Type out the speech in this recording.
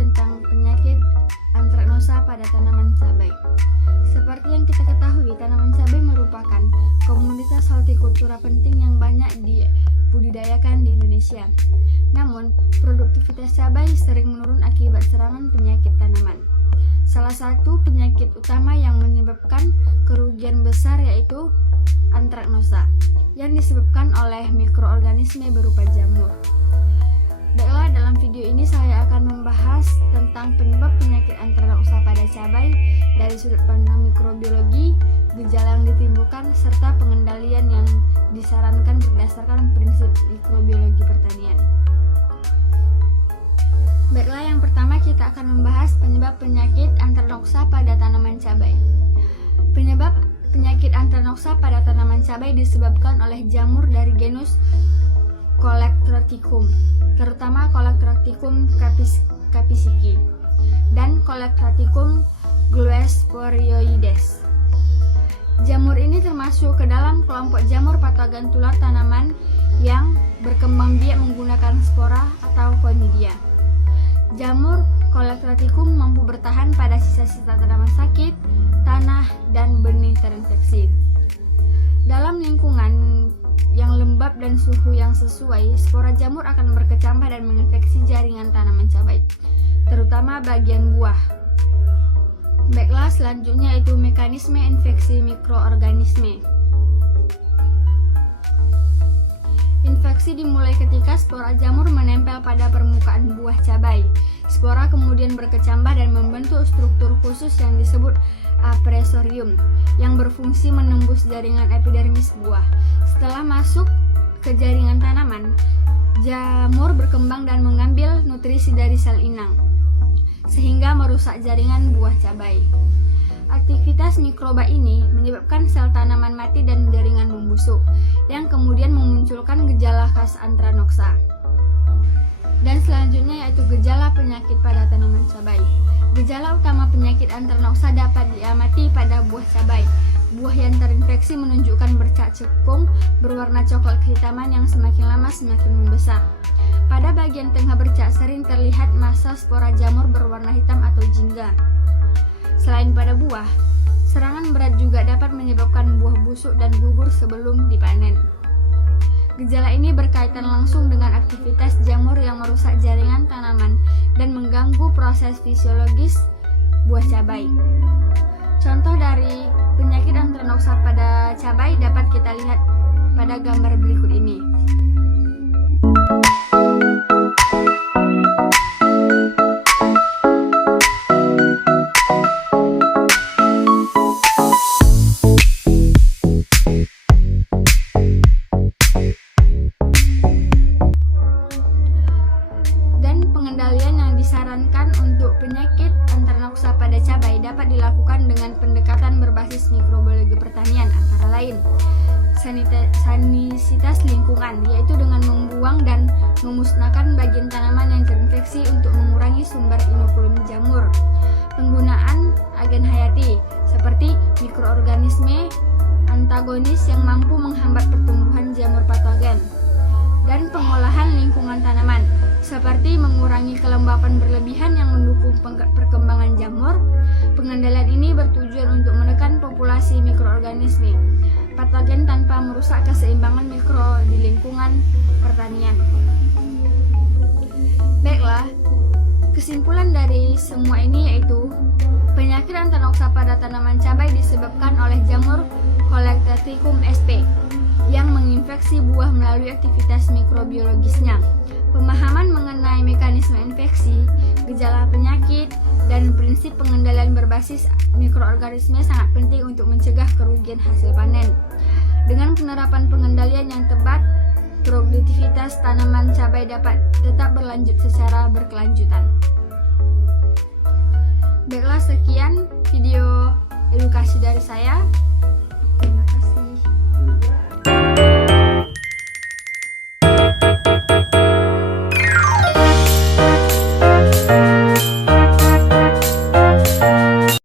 tentang penyakit antraknosa pada tanaman cabai. Seperti yang kita ketahui, tanaman cabai merupakan komoditas hortikultura penting yang banyak dibudidayakan di Indonesia. Namun, produktivitas cabai sering menurun akibat serangan penyakit tanaman. Salah satu penyakit utama yang menyebabkan kerugian besar yaitu antraknosa, yang disebabkan oleh mikroorganisme berupa jamur. Baiklah, dalam video ini saya akan membahas tentang penyebab penyakit antraknosa pada cabai dari sudut pandang mikrobiologi, gejala yang ditimbulkan, serta pengendalian yang disarankan berdasarkan prinsip mikrobiologi pertanian. Baiklah, yang pertama kita akan membahas penyebab penyakit antraknosa pada tanaman cabai. Penyebab penyakit antraknosa pada tanaman cabai disebabkan oleh jamur dari genus Colectroticum, terutama Colectroticum capsicii dan Colectroticum gloeosporioides. Jamur ini termasuk ke dalam kelompok jamur patogen tular tanaman yang berkembang biak menggunakan spora atau conidia. Jamur Colectroticum mampu bertahan pada sisa-sisa tanaman sakit, tanah, dan benih terinfeksi. Dalam lingkungan yang lembab dan suhu yang sesuai, spora jamur akan berkecambah dan menginfeksi jaringan tanaman cabai, terutama bagian buah. Baiklah, selanjutnya yaitu mekanisme infeksi mikroorganisme. Infeksi dimulai ketika spora jamur menempel pada permukaan buah cabai. Spora kemudian berkecambah dan membentuk struktur khusus yang disebut apresorium, yang berfungsi menembus jaringan epidermis buah. Setelah masuk ke jaringan tanaman, jamur berkembang dan mengambil nutrisi dari sel inang, sehingga merusak jaringan buah cabai. Aktivitas mikroba ini menyebabkan sel tanaman mati dan jaringan membusuk, yang kemudian memunculkan gejala khas antraknosa. Dan selanjutnya yaitu gejala penyakit pada tanaman cabai. Gejala utama penyakit antraknosa dapat diamati pada buah cabai. Buah yang terinfeksi menunjukkan bercak cekung berwarna coklat kehitaman yang semakin lama semakin membesar. Pada bagian tengah bercak sering terlihat massa spora jamur berwarna hitam atau jingga. Selain pada buah, serangan berat juga dapat menyebabkan buah busuk dan gugur sebelum dipanen. Gejala ini berkaitan langsung dengan aktivitas jamur yang merusak jaringan tanaman dan mengganggu proses fisiologis buah cabai. Contoh dari penyakit antraknosa pada cabai dapat kita lihat pada gambar berikut ini. Pengendalian yang disarankan untuk penyakit antraknosa pada cabai dapat dilakukan dengan pendekatan berbasis mikrobiologi pertanian, antara lain sanitasitas lingkungan, yaitu dengan membuang dan memusnahkan bagian tanaman yang terinfeksi untuk mengurangi sumber inokulum jamur, penggunaan agen hayati seperti mikroorganisme antagonis yang mampu menghambat pertumbuhan jamur patogen, dan pengolahan lingkungan tanaman seperti mengurangi kelembapan berlebihan yang mendukung perkembangan jamur. Pengendalian ini bertujuan untuk menekan populasi mikroorganisme patogen tanpa merusak keseimbangan mikro di lingkungan pertanian. Baiklah, kesimpulan dari semua ini yaitu penyakit antraknosa pada tanaman cabai disebabkan oleh jamur Colectroticum sp yang menginfeksi buah melalui aktivitas mikrobiologisnya. Pemahaman mengenai mekanisme infeksi, gejala penyakit, dan prinsip pengendalian berbasis mikroorganisme sangat penting untuk mencegah kerugian hasil panen. Dengan penerapan pengendalian yang tepat, produktivitas tanaman cabai dapat tetap berlanjut secara berkelanjutan. Baiklah, sekian video edukasi dari saya.